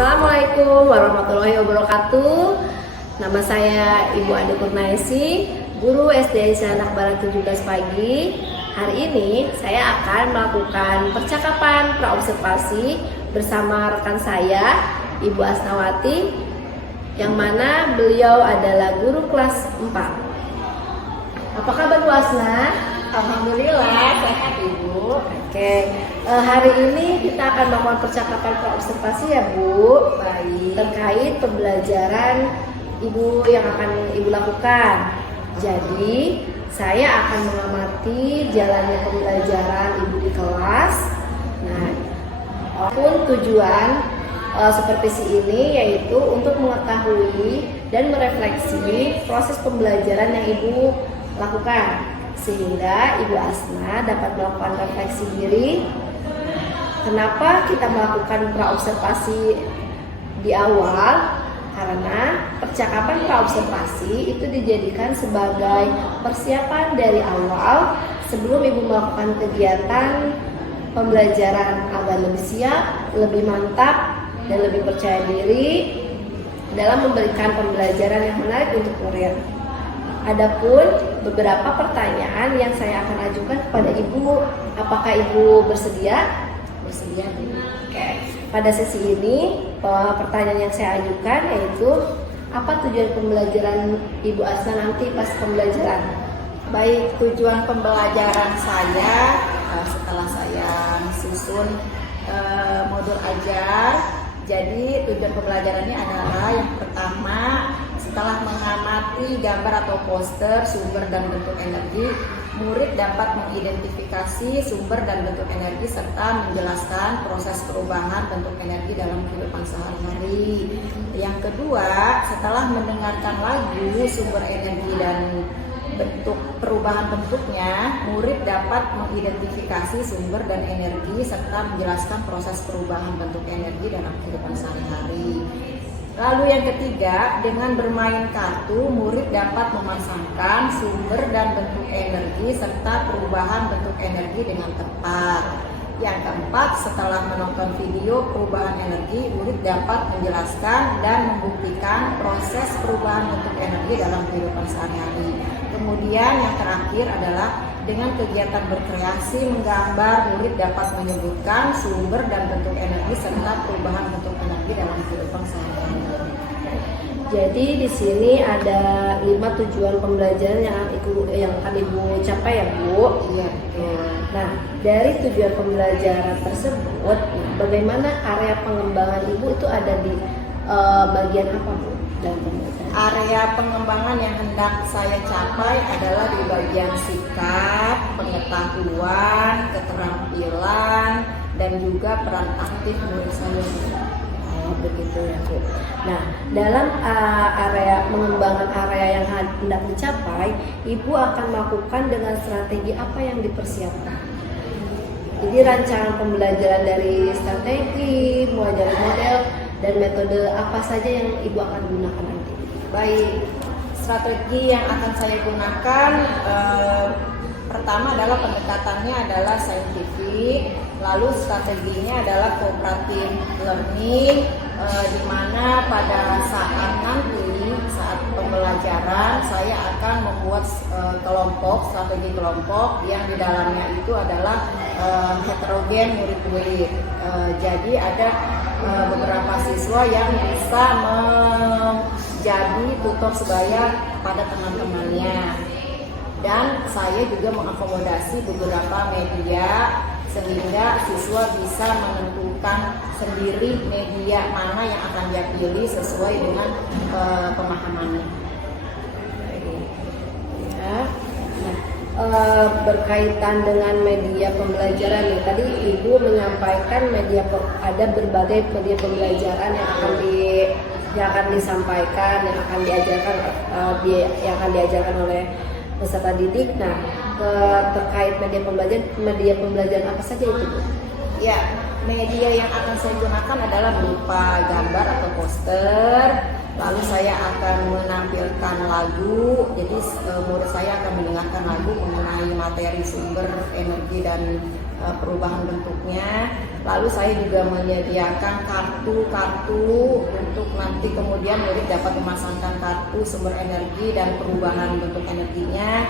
Assalamualaikum warahmatullahi wabarakatuh. Nama saya Ibu Ade Kurnaesi, guru SD Anak Barat 17 pagi. Hari ini saya akan melakukan percakapan praobservasi bersama rekan saya, Ibu Asnawati, yang mana beliau adalah guru kelas 4. Apa kabar Bu Asna? Alhamdulillah sehat Ibu. Oke, hari ini kita akan melakukan percakapan praobservasi ya Bu. Baik. Terkait pembelajaran Ibu yang akan Ibu lakukan. Jadi saya akan mengamati jalannya pembelajaran Ibu di kelas. Nah, walaupun tujuan supervisi ini yaitu untuk mengetahui dan merefleksi proses pembelajaran yang Ibu lakukan, sehingga Ibu Asna dapat melakukan refleksi diri. Kenapa kita melakukan praobservasi di awal? Karena percakapan praobservasi itu dijadikan sebagai persiapan dari awal sebelum Ibu melakukan kegiatan pembelajaran agar lebih siap, lebih mantap, dan lebih percaya diri dalam memberikan pembelajaran yang menarik untuk murid. Adapun beberapa pertanyaan yang saya akan ajukan kepada Ibu, apakah Ibu bersedia? Bersedia Bu. Oke. Pada sesi ini, pertanyaan yang saya ajukan yaitu apa tujuan pembelajaran Ibu Asna nanti pas pembelajaran? Baik, tujuan pembelajaran saya setelah saya susun modul ajar. Jadi tujuan pembelajarannya adalah yang pertama, setelah mengamati gambar atau poster sumber dan bentuk energi, murid dapat mengidentifikasi sumber dan bentuk energi serta menjelaskan proses perubahan bentuk energi dalam kehidupan sehari-hari. Yang kedua, setelah mendengarkan lagu sumber energi dan bentuk perubahan bentuknya, murid dapat mengidentifikasi sumber dan energi serta menjelaskan proses perubahan bentuk energi dalam kehidupan sehari-hari. Lalu yang ketiga, dengan bermain kartu, murid dapat memasangkan sumber dan bentuk energi serta perubahan bentuk energi dengan tepat. Yang keempat, setelah menonton video perubahan energi, murid dapat menjelaskan dan membuktikan proses perubahan bentuk energi dalam kehidupan sehari-hari. Kemudian yang terakhir adalah dengan kegiatan berkreasi menggambar, murid dapat menyebutkan sumber dan bentuk energi serta perubahan bentuk energi dalam kehidupan sehari-hari. Jadi di sini ada 5 tujuan pembelajaran yang akan Ibu capai ya Bu. Iya. Nah, dari tujuan pembelajaran tersebut, bagaimana area pengembangan Ibu itu ada di bagian apa Bu dalam pembelajaran? Area pengembangan yang hendak saya capai adalah di bagian sikap, pengetahuan, keterampilan, dan juga peran aktif murid saya. Begitu ya Bu. Nah, dalam area pengembangan area yang hendak dicapai, Ibu akan melakukan dengan strategi apa yang dipersiapkan? Jadi rancangan pembelajaran dari strategi, mulai dari model dan metode apa saja yang Ibu akan gunakan nanti? Baik, strategi yang akan saya gunakan pertama adalah pendekatannya adalah saintifik, lalu strateginya adalah cooperative learning, di mana pada saat pembelajaran saya akan membuat strategi kelompok yang di dalamnya itu adalah heterogen murid-murid. Jadi ada beberapa siswa yang bisa menjadi tutor sebaya pada teman-temannya. Dan saya juga mengakomodasi beberapa media sehingga siswa bisa menentukan sendiri media mana yang akan dia pilih sesuai dengan pemahamannya. Ya. Nah, berkaitan dengan media pembelajaran nih, tadi Ibu menyampaikan ada berbagai media pembelajaran yang akan disampaikan, yang akan diajarkan oleh peserta didik. Nah, terkait media pembelajaran apa saja itu Bu? Ya, media yang akan saya gunakan adalah berupa gambar atau poster. Lalu saya akan menampilkan lagu. Jadi murid saya akan mendengarkan lagu mengenai materi sumber energi dan perubahan bentuknya. Lalu saya juga menyediakan kartu-kartu untuk nanti kemudian murid dapat memasangkan kartu sumber energi dan perubahan bentuk energinya.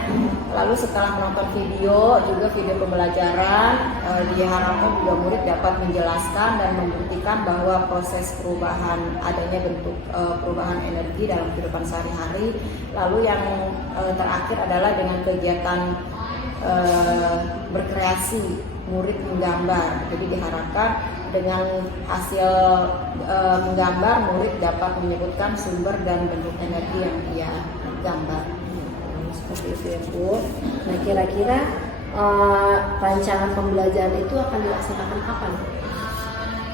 Lalu setelah menonton video, juga video pembelajaran, diharapkan juga murid dapat menjelaskan dan membuktikan bahwa proses perubahan adanya bentuk perubahan energi dalam kehidupan sehari-hari. Lalu yang terakhir adalah dengan kegiatan berkreasi, murid menggambar. Jadi diharapkan dengan hasil menggambar, murid dapat menyebutkan sumber dan bentuk energi yang dia gambar. Seperti itu ya Bu. Nah kira-kira rancangan pembelajaran itu akan dilaksanakan kapan?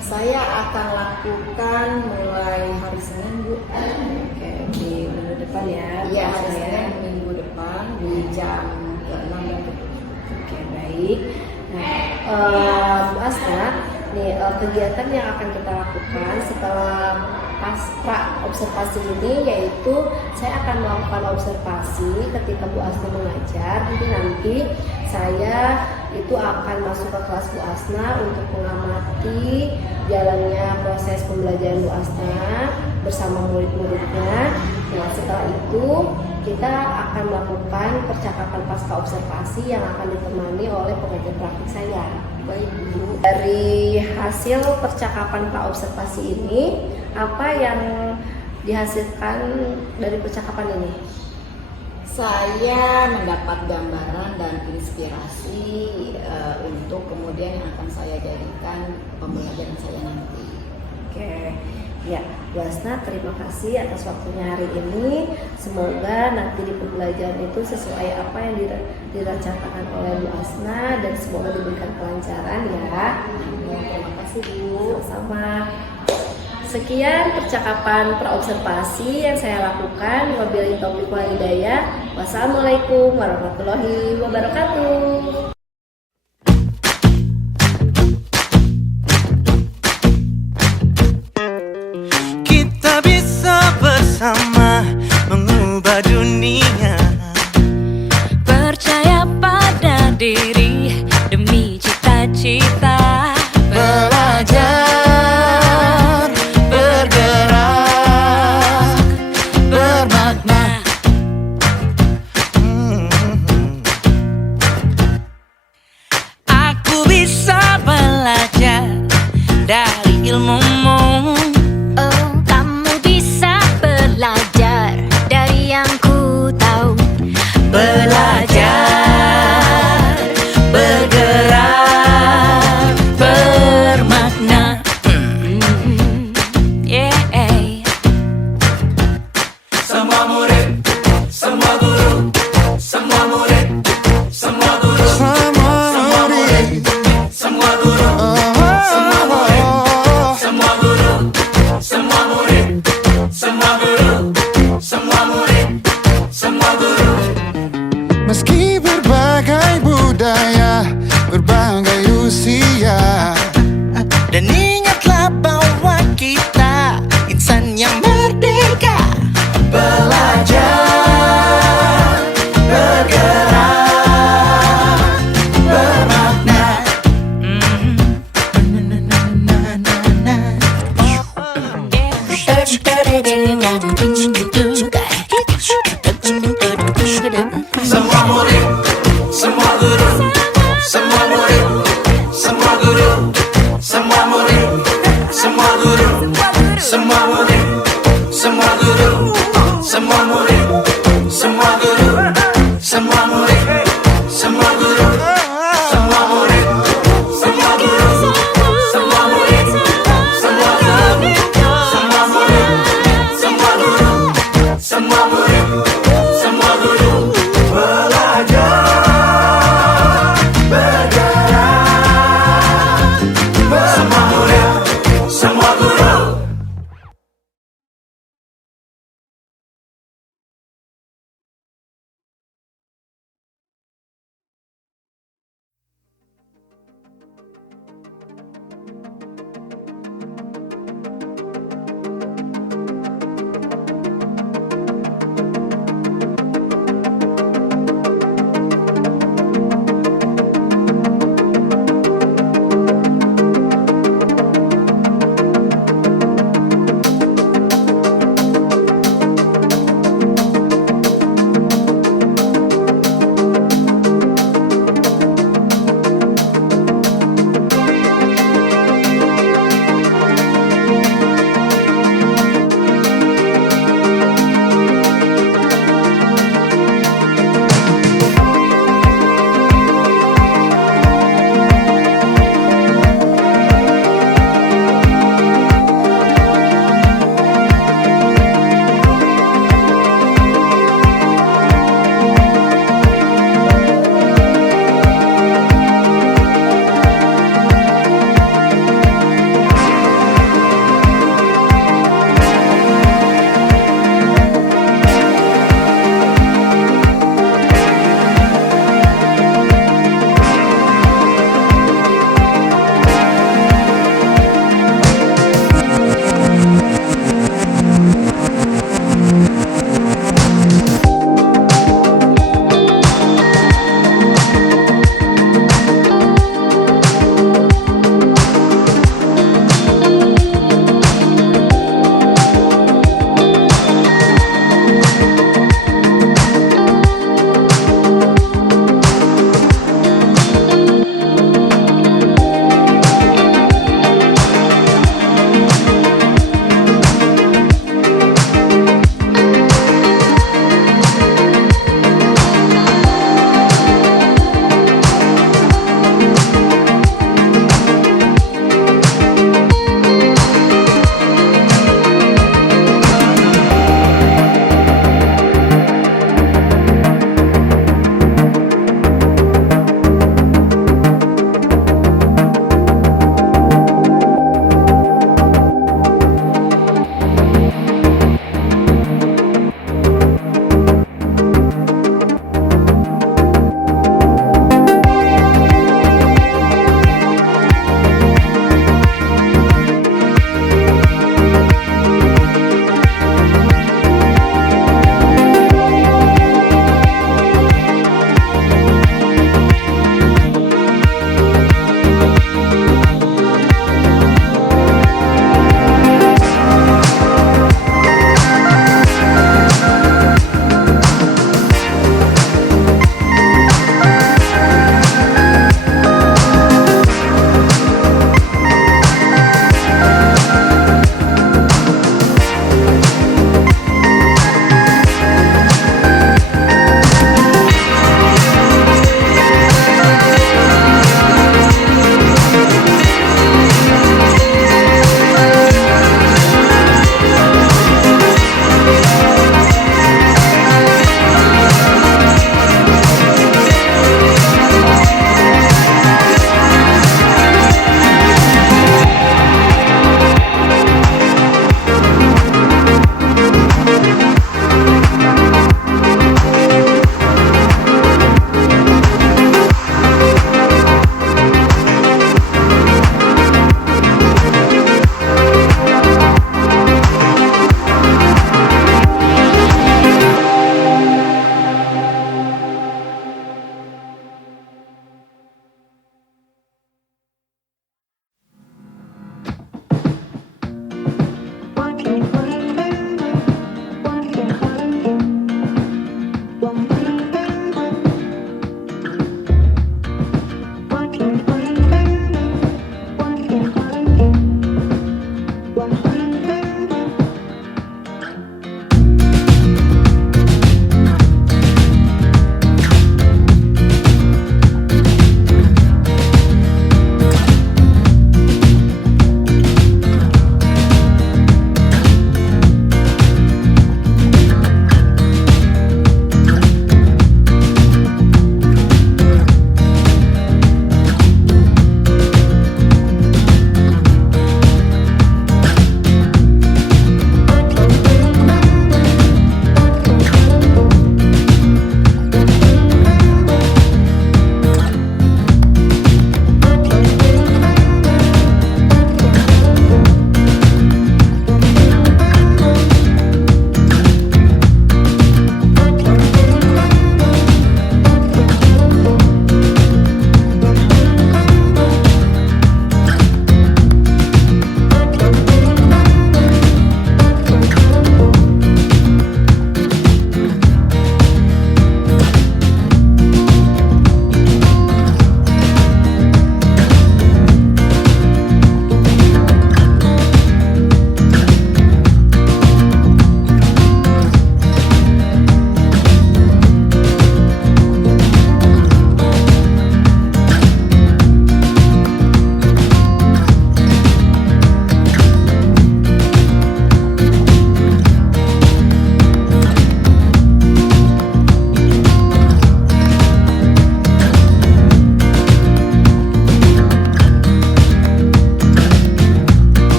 Saya akan lakukan mulai hari Senin Bu. Oke, di minggu depan ya. Iya, hari Senin minggu depan di jam 6 dan 7. Oke, baik. Nah, Bu Asna, nih kegiatan yang akan kita lakukan setelah pasca observasi ini, yaitu saya akan melakukan observasi ketika Bu Asna mengajar. Jadi nanti saya itu akan masuk ke kelas Bu Asna untuk mengamati jalannya proses pembelajaran Bu Asna bersama murid-muridnya. Nah, setelah itu kita akan melakukan percakapan pasca observasi yang akan ditemani oleh pengajar praktik saya. Baik Bu. Dari hasil percakapan pra observasi ini, apa yang dihasilkan dari percakapan ini? Saya mendapat gambaran dan inspirasi untuk kemudian yang akan saya jadikan pembelajaran saya nanti. Oke, ya Bu Asna, terima kasih atas waktunya hari ini. Semoga nanti di pembelajaran itu sesuai apa yang dirancangkan oleh Bu Asna dan semoga diberikan kelancaran ya. Terima kasih Bu. Sama. Sekian percakapan praobservasi yang saya lakukan. Wabillahi taufiq wal hidayah. Wassalamualaikum warahmatullahi wabarakatuh. Kita bisa bersama mengubah dunia. Percaya pada diri demi cita-cita. Belajar, bergerak, bermakna. Aku bisa belajar dari ilmumu. Oh, kamu bisa belajar dari yang ku tahu. Belajar, bergerak, bermakna. Yeah. Semua murid, semua guru, semua murid, semua guru, semua murid, semua guru, semua murid, semua guru, semua murid, semua guru, semua murid, semua guru.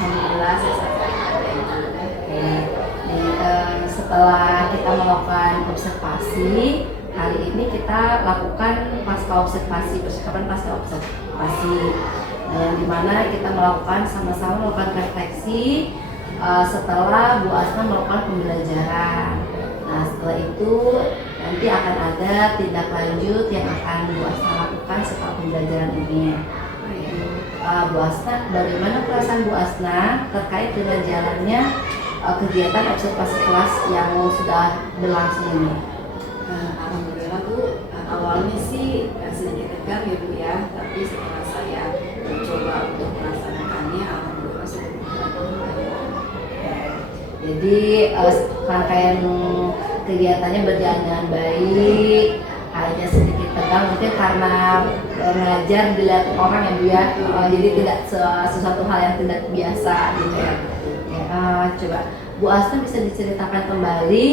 Alhamdulillah saya sehat. Oke. Nih, setelah kita melakukan observasi, hari ini kita lakukan pasca observasi, percakapan pasca observasi. Nah, yang dimana kita melakukan sama-sama melakukan refleksi setelah Bu Asna melakukan pembelajaran. Nah, setelah itu nanti akan ada tindak lanjut yang akan Bu Asna lakukan setelah pembelajaran ini. Bu Asna, bagaimana perasaan Bu Asna terkait dengan jalannya kegiatan observasi kelas yang sudah berlangsung ini? Alhamdulillah Bu, awalnya sih sedikit tegang ya Bu ya, tapi setelah saya mencoba untuk melaksanakannya, alhamdulillah sudah berjalan. Jadi rangkaian kegiatannya berjalan dengan baik, hanya sedikit tegang mungkin karena mengajar dilihat orang ya Bu ya, jadi tidak sesuatu hal yang tidak biasa gitu ya. Coba Bu Asna bisa diceritakan kembali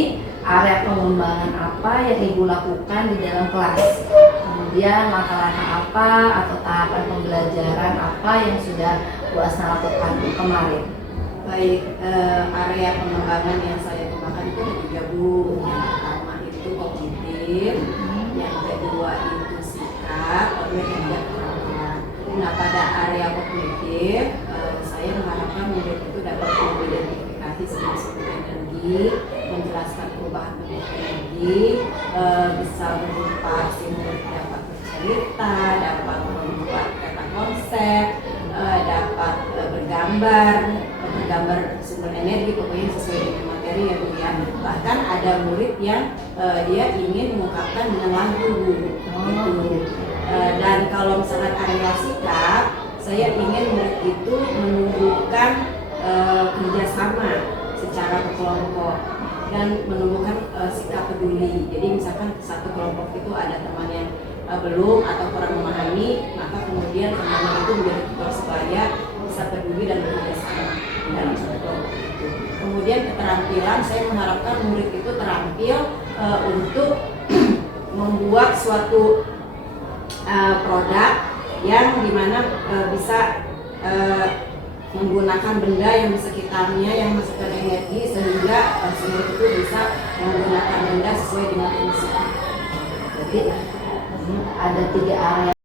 area pengembangan apa yang Ibu lakukan di dalam kelas, kemudian langkah-langkah apa atau tahapan pembelajaran apa yang sudah Bu Asna lakukan kemarin. Baik, area pengembangan yang saya kembangkan itu ada 3 Bu. Yang pertama itu kognitif, yang kedua itu sikap, yang ketiga keterampilan. Nah, pada area kognitif, saya mengharapkan murid itu dapat mengidentifikasi sumber energi, menjelaskan perubahan bentuk energi, bisa berupa si murid dapat bercerita, dapat membuat kata konsep, dapat bergambar sumber energi, pokoknya sesuai dengan materi ya Bu ya. Bahkan ada murid yang dia ingin mengungkapkan dengan lagu Bu. Gitu. Dan kalau misalkan area sikap, saya ingin murid itu menumbuhkan kerjasama secara berkelompok dan menumbuhkan sikap peduli. Jadi misalkan satu kelompok itu ada teman yang belum atau kurang memahami, maka kemudian teman itu menjadi tutor supaya bisa peduli dan bekerjasama dalam satu kelompok itu. Kemudian keterampilan, saya mengharapkan murid itu terampil untuk membuat suatu produk yang dimana bisa menggunakan benda yang di sekitarnya yang menghasilkan energi sehingga murid itu bisa menggunakan benda sesuai dengan fungsi. Jadi ada 3 area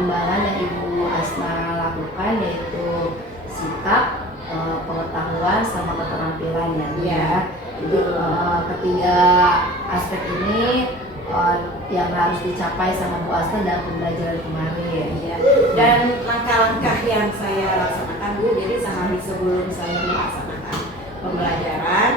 pengembangan yang Ibu Asna lakukan, yaitu sikap, pengetahuan, sama keterampilan ya. Iya. Jadi ketiga aspek ini yang harus dicapai sama Bu Asna dalam pembelajaran kemarin. Iya. Dan langkah-langkah yang saya laksanakan Bu, jadi sehari sebelum saya melaksanakan pembelajaran,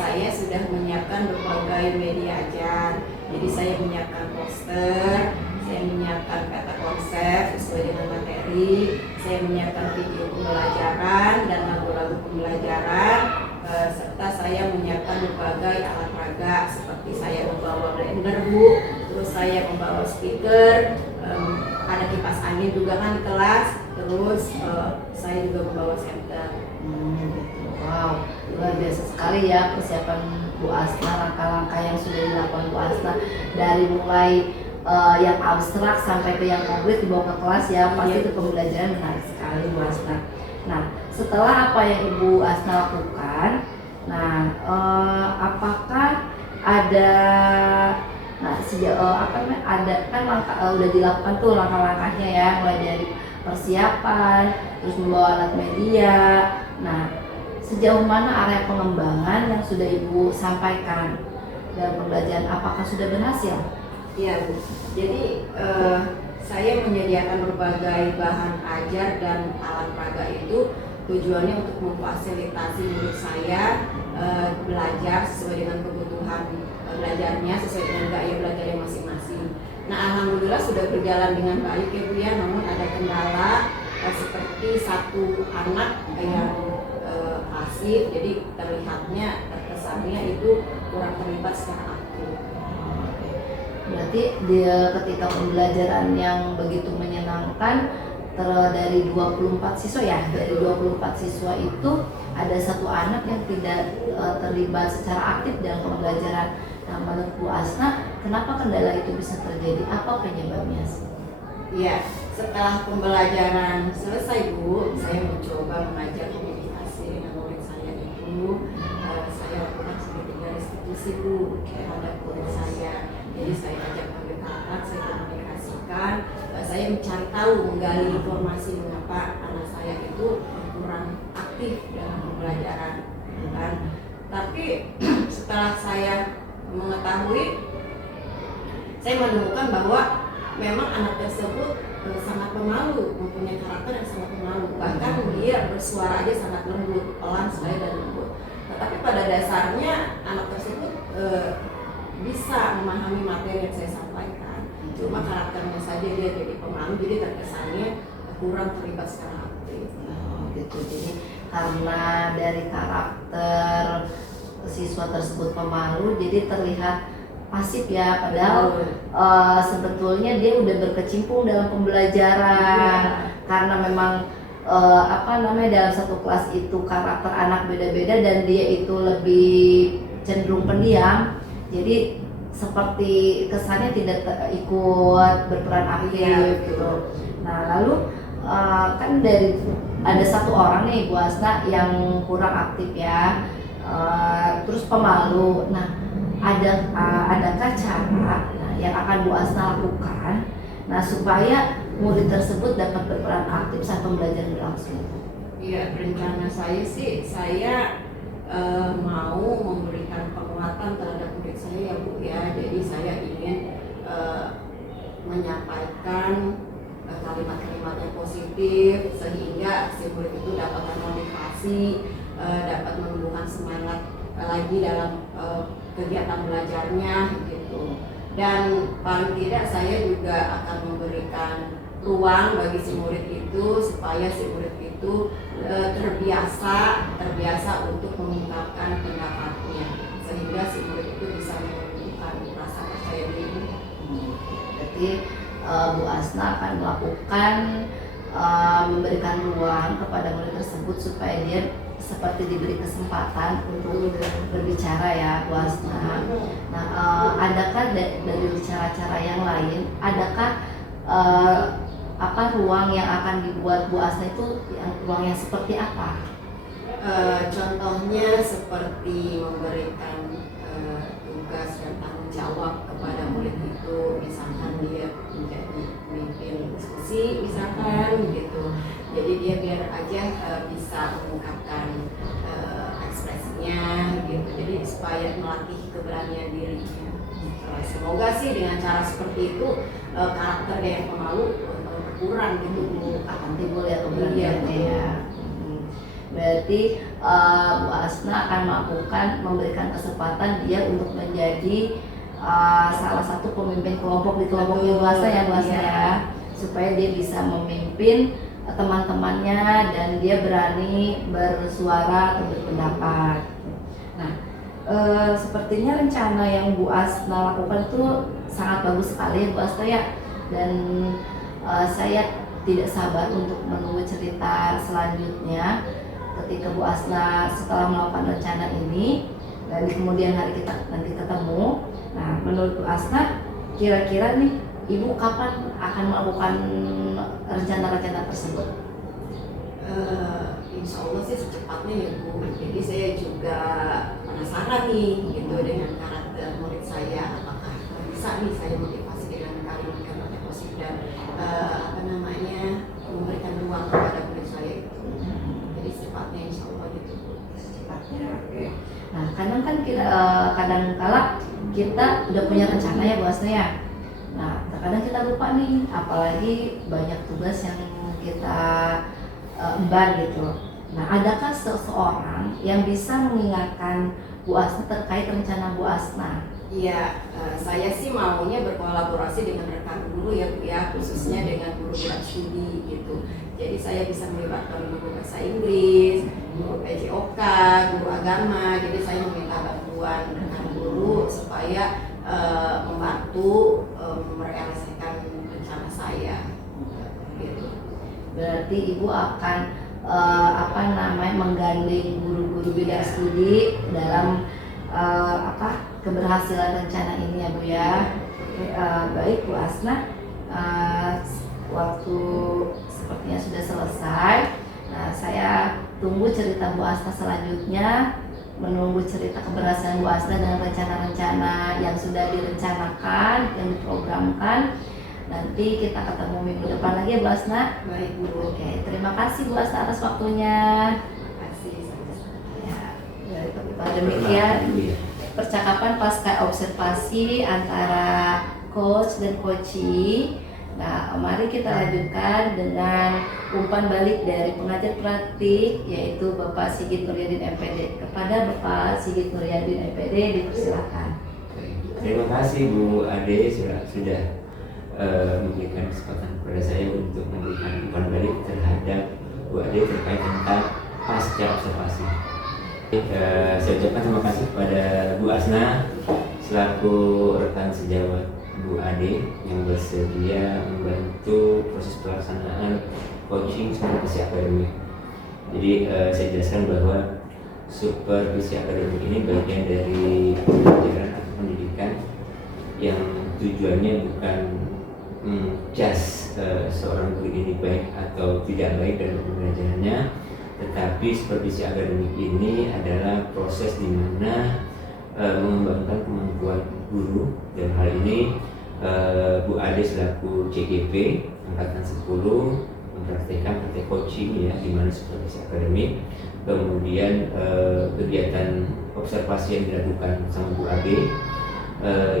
saya sudah menyiapkan berbagai media ajar. Jadi saya menyiapkan poster, saya menyiapkan peta konsep sesuai dengan materi, saya menyiapkan video pembelajaran dan lagu-lagu pembelajaran, serta saya menyiapkan berbagai alat peraga seperti saya membawa blender Bu, terus saya membawa speaker, ada kipas angin juga kan di kelas, terus saya juga membawa senter. Wow, luar biasa sekali ya persiapan Bu Asna, langkah-langkah yang sudah dilakukan Bu Asna dari mulai yang abstrak sampai ke yang konkret dibawa ke kelas ya. Pasti itu pembelajaran menarik sekali Bu Asna. Nah, setelah apa yang Ibu Asna lakukan, nah apakah ada ada kan langkah udah dilakukan tuh langkah-langkahnya ya, mulai dari persiapan, terus membawa alat media. Nah, sejauh mana area pengembangan yang sudah Ibu sampaikan dalam pembelajaran, apakah sudah berhasil? Iya Bu, jadi saya menyediakan berbagai bahan ajar dan alat peraga itu tujuannya untuk memfasilitasi murid saya belajar sesuai dengan kebutuhan belajarnya, sesuai dengan gaya belajarnya masing-masing. Nah, alhamdulillah sudah berjalan dengan baik ya Bu ya, namun ada kendala seperti satu anak yang pasif, jadi terkesannya itu kurang terlibat secara aktif. Berarti ketika pembelajaran yang begitu menyenangkan, dari 24 siswa ya, dari 24 siswa itu ada satu anak yang tidak terlibat secara aktif dalam pembelajaran. Nah, menurut Bu Asna, kenapa kendala itu bisa terjadi? Apa penyebabnya? Iya, setelah pembelajaran selesai Bu, saya mencoba mengajar komunikasi dengan murid saya itu. Saya lakukan tiga restitusi Bu terhadap murid saya. Jadi saya ajak pendekatan, saya komunikasikan, saya mencari tahu, menggali informasi mengapa anak saya itu kurang aktif dalam pembelajaran, kan? Tapi setelah saya mengetahui, saya menemukan bahwa memang anak tersebut sangat pemalu, mempunyai karakter yang sangat pemalu. Bahkan dia bersuara aja sangat lembut, pelan sekali dan lembut. Tetapi pada dasarnya anak tersebut bisa memahami materi yang saya sampaikan. Cuma karakternya saja dia jadi pemalu, jadi terkesannya kurang terlibat secara aktif. Gitu. Jadi karena dari karakter siswa tersebut pemalu, jadi terlihat pasif ya, padahal sebetulnya dia udah berkecimpung dalam pembelajaran. Karena memang dalam satu kelas itu karakter anak beda-beda dan dia itu lebih cenderung pendiam, jadi seperti kesannya tidak ikut berperan aktif gitu. Nah, lalu kan dari ada satu orang nih Bu Asna yang kurang aktif ya, terus pemalu. Nah, adakah cara yang akan Bu Asna lakukan supaya murid tersebut dapat berperan aktif saat pembelajaran berlangsung? Iya, rencana saya sih, saya mau memberikan penguatan terhadap murid saya ya Bu ya. Jadi saya ingin menyampaikan kalimat-kalimat yang positif sehingga si murid itu dapat termotivasi, dapat menumbuhkan semangat lagi dalam kegiatan belajarnya gitu. Dan paling tidak saya juga akan memberikan ruang bagi si murid itu supaya si murid itu terbiasa untuk mengungkapkan pendapatnya, sehingga si murid itu bisa menumbuhkan rasa percaya diri. Berarti Bu Asna akan melakukan memberikan ruang kepada murid tersebut supaya dia seperti diberi kesempatan untuk berbicara ya Bu Asna. Nah, adakah dari cara-cara yang lain, adakah ruang yang akan dibuat Bu Asna itu ruang yang seperti apa? Contohnya seperti memberikan tugas dan tanggung jawab kepada murid itu, misalkan dia menjadi memimpin diskusi misalkan gitu. Jadi dia biar aja bisa mengungkapkan ekspresinya gitu. Jadi supaya melatih keberanian dirinya. Semoga sih dengan cara seperti itu karakter yang pemalu berkurang gitu Bu. Akan timbul ya keberaniannya ya. Berarti Bu Asna akan memberikan kesempatan dia untuk menjadi salah satu pemimpin kelompok di kelompoknya Bu Asna ya Bu Asna ya, supaya dia bisa memimpin teman-temannya dan dia berani bersuara atau berpendapat. Nah, sepertinya rencana yang Bu Asna lakukan itu sangat bagus sekali ya Bu Asna ya, dan saya tidak sabar untuk menunggu cerita selanjutnya ketika Bu Asna setelah melakukan rencana ini dan di kemudian hari kita nanti ketemu. Nah, menurut Bu Asna kira-kira nih Ibu kapan akan melakukan rencana-rencana tersebut? Insya Allah sih secepatnya ya Bu. Jadi saya juga penasaran nih gitu dengan karakter murid saya, apakah bisa nih saya motivasi dengan kalimat-kalimat yang positif dan memberikan ruang kepada murid saya itu. Jadi secepatnya insya Allah gitu Bu. Secepatnya, oke. Nah, kadang kan kita kadang-kala kita udah punya rencana ya Bu Asna ya. Nah, terkadang kita lupa nih, apalagi banyak tugas yang kita emban gitu. Nah, adakah seseorang yang bisa mengingatkan Bu Asna terkait rencana Bu Asna? Iya, saya sih maunya berkolaborasi dengan rekan guru ya Bu ya, khususnya dengan guru bidang studi gitu. Jadi saya bisa melibatkan guru bahasa Inggris, guru PJOK, guru agama. Jadi saya meminta bantuan rekan guru supaya membantu merealisasikan rencana saya. Gitu. Berarti Ibu akan menggandeng guru-guru bidang studi dalam keberhasilan rencana ini ya Bu ya. Oke, baik Bu Asna, waktu sepertinya sudah selesai. Nah, saya tunggu cerita Bu Asna selanjutnya, menunggu cerita keberhasilan Bu Asna dan rencana-rencana yang sudah direncanakan, yang diprogramkan. Nanti kita ketemu minggu depan lagi ya Bu Asna. Baik Bu. Oke, terima kasih Bu Asna atas waktunya. Terima kasih. Ya, demikian percakapan pasca observasi antara coach dan coachee. Nah, mari kita lanjutkan dengan umpan balik dari pengajar praktik, yaitu Bapak Sigit Nuryadin MPD. Kepada Bapak Sigit Nuryadin MPD, dipersilakan. Terima kasih Bu Ade sudah memberikan kesempatan kepada saya untuk memberikan umpan balik terhadap Bu Ade terkait tentang pasca observasi. Saya ucapkan terima kasih kepada Bu Asna selaku rekan sejawat Bu Ade yang bersedia membantu proses pelaksanaan coaching supervisi akademik. Jadi saya jelaskan bahwa supervisi akademik ini bagian dari pembelajaran atau pendidikan yang tujuannya bukan seorang guru ini baik atau tidak baik dalam pembelajarannya, tetapi supervisi akademik ini adalah proses di mana mengembangkan kemampuan guru. Dan hal ini Bu Ade selaku CGP angkatan 10 mempraktikkan praktek coaching ya, di mana supervisi akademik, kemudian kegiatan observasi yang dilakukan sama Bu Ade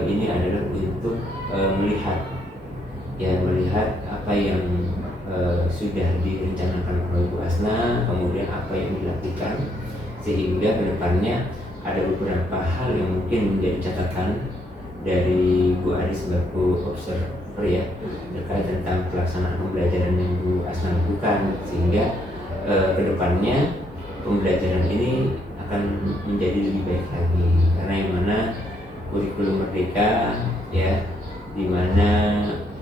ini adalah untuk melihat apa yang sudah direncanakan oleh Bu Asna, kemudian apa yang dilakukan, sehingga kedepannya ada beberapa hal yang mungkin menjadi catatan dari Bu Ade sebagai observer ya, terkait tentang pelaksanaan pembelajaran yang Bu Asna lakukan, sehingga kedepannya pembelajaran ini akan menjadi lebih baik lagi, karena yang mana kurikulum merdeka ya, di mana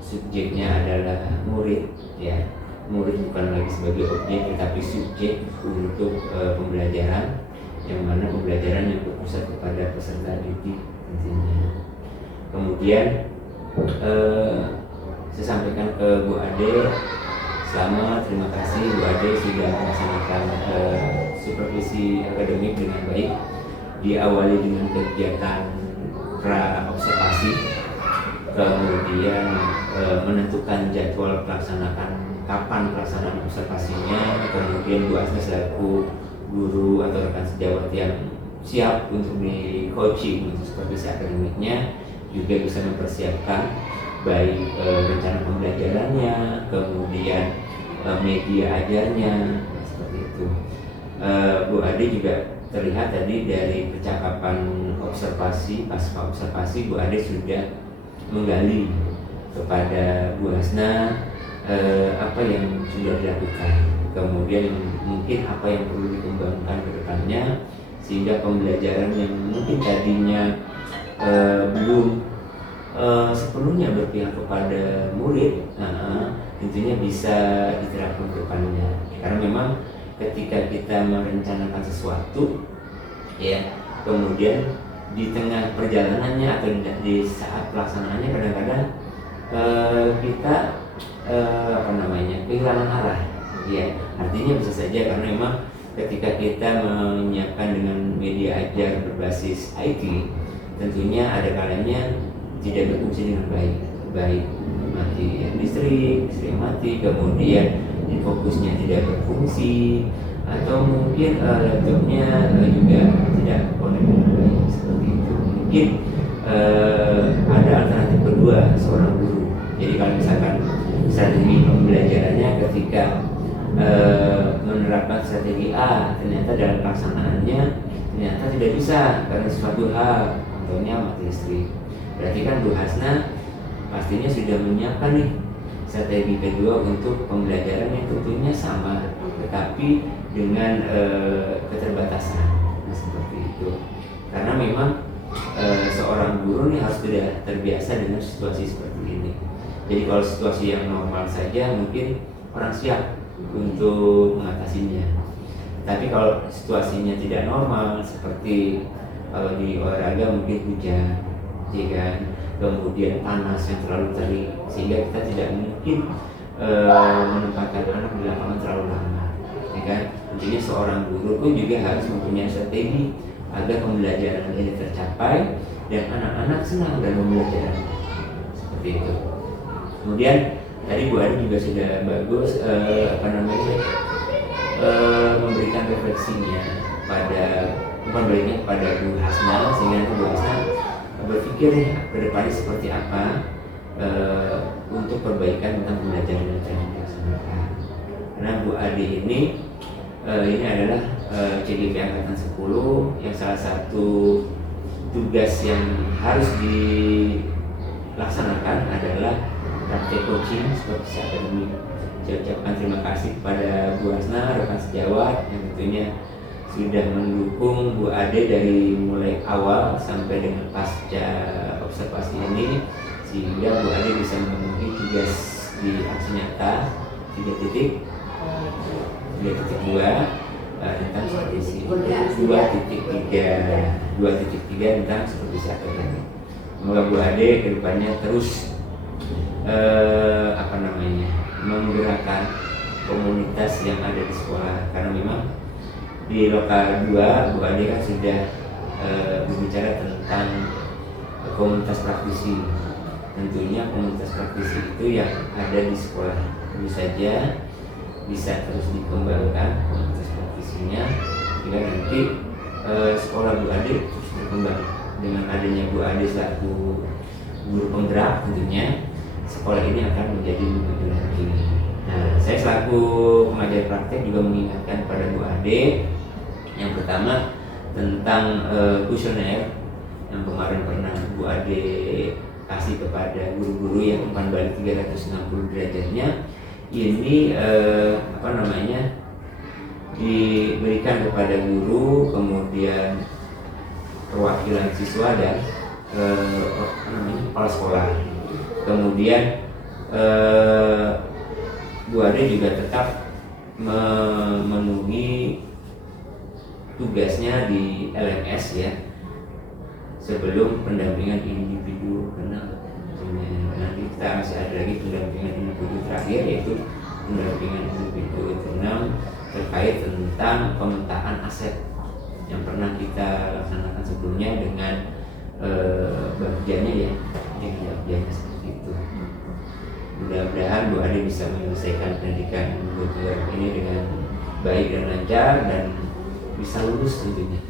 subjeknya adalah murid ya, murid bukan lagi sebagai objek tetapi subjek untuk pembelajaran, yang mana pembelajaran yang berpusat kepada peserta didik tentunya. Kemudian saya sampaikan ke Bu Ade, terima kasih Bu Ade sudah melaksanakan supervisi akademik dengan baik, diawali dengan kegiatan pra observasi, kemudian menentukan jadwal kapan pelaksanaan observasinya, kemudian Bu Asna selaku guru atau rekan sejawat yang siap untuk di coaching untuk supervisi akademiknya juga bisa mempersiapkan baik rencana pembelajarannya, kemudian media ajarnya, seperti itu. Bu Ade juga terlihat tadi dari percakapan observasi, pasca observasi Bu Ade sudah menggali kepada Bu Hasna apa yang sudah dilakukan, kemudian mungkin apa yang perlu dikembangkan ke depannya, sehingga pembelajaran yang mungkin tadinya belum sepenuhnya berpihak kepada murid, tentunya bisa diterapkan ke depannya. Karena memang ketika kita merencanakan sesuatu, ya, kemudian di tengah perjalanannya atau di saat pelaksanaannya kadang-kadang kita kehilangan arah, ya. Artinya bisa saja karena memang ketika kita menyiapkan dengan media ajar berbasis IT, tentunya ada kalanya tidak berfungsi dengan baik mati listrik mati, kemudian fokusnya tidak berfungsi, atau mungkin laptopnya juga tidak connect dengan baik, seperti itu. Mungkin ada alternatif kedua seorang guru. Jadi kalau misalkan strategi pembelajarannya ketika menerapkan strategi A, ternyata dalam pelaksanaannya ternyata tidak bisa karena suatu hal, contohnya mati listrik. Berarti kan Bu Hasna pastinya sudah menyiapkan nih strategi kedua untuk pembelajaran yang tentunya sama, tetapi dengan keterbatasan, seperti itu. Karena memang seorang guru nih harus sudah terbiasa dengan situasi seperti ini. Jadi kalau situasi yang normal saja mungkin orang siap untuk mengatasinya. Tapi kalau situasinya tidak normal, seperti kalau di olahraga mungkin hujan, ya kan? Kemudian panas yang terlalu terik, sehingga kita tidak mungkin menempatkan anak di lapangan terlalu lama, ya kan? Intinya seorang guru pun juga harus mempunyai strategi agar pembelajaran ini tercapai dan anak-anak senang dalam pembelajaran, seperti itu. Kemudian tadi Bu Adi juga sudah bagus memberikan refleksinya pada Bu Hasna, sehingga Bu Hasna berpikir nih ke depannya seperti apa untuk perbaikan tentang pembelajaran yang telah dilaksanakan. Karena Bu Adi ini adalah CGP Angkatan 10 yang salah satu tugas yang harus dilaksanakan adalah praktek coaching seperti akademik. Saya ucapkan terima kasih kepada Bu Hasna, rekan sejawat yang tentunya sudah mendukung Bu Ade dari mulai awal sampai dengan pasca observasi ini, sehingga Bu Ade bisa memenuhi tugas di aksi nyata 3.2 tentang supervisi, 2.3 tentang supervisi akademik. Semoga Bu Ade kedepannya terus menggerakkan komunitas yang ada di sekolah, karena memang di lokal 2 Bu Ade kan sudah berbicara tentang komunitas praktisi. Tentunya komunitas praktisi itu yang ada di sekolah tentu saja bisa terus dikembangkan komunitas praktisinya, hingga nanti sekolah Bu Ade terus berkembang. Dengan adanya Bu Ade selaku guru penggerak, tentunya sekolah ini akan menjadi lebih lagi. Nah, saya selaku pengajar praktek juga mengingatkan pada Bu Ade yang pertama tentang kuesioner yang kemarin pernah Bu Ade kasih kepada guru-guru yang umpan balik 360 derajatnya. Ini diberikan kepada guru, kemudian perwakilan siswa dan kepala sekolah. Kemudian Bu Ade juga tetap memenuhi tugasnya di LMS, ya, sebelum pendampingan individu, karena nanti kita masih ada lagi pendampingan individu terakhir, yaitu pendampingan individu internal terkait tentang pemetaan aset yang pernah kita laksanakan sebelumnya dengan bagiannya, ya, dengan bagiannya. Gitu. Mudah-mudahan Bu Ade bisa menyelesaikan pendidikan ini dengan baik dan lancar dan bisa lulus tentunya.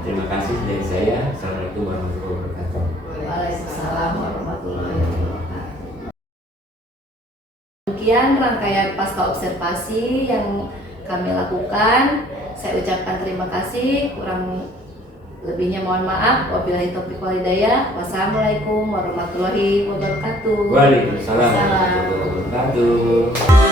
Terima kasih dari saya. Assalamualaikum warahmatullahi wabarakatuh. Waalaikumsalam warahmatullahi wabarakatuh. Demikian rangkaian pasca observasi yang kami lakukan. Saya ucapkan terima kasih. Kurang lebihnya mohon maaf. Wabillahi taufiq wal hidayah. Wassalamualaikum warahmatullahi wabarakatuh. Waalaikumsalam warahmatullahi wabarakatuh.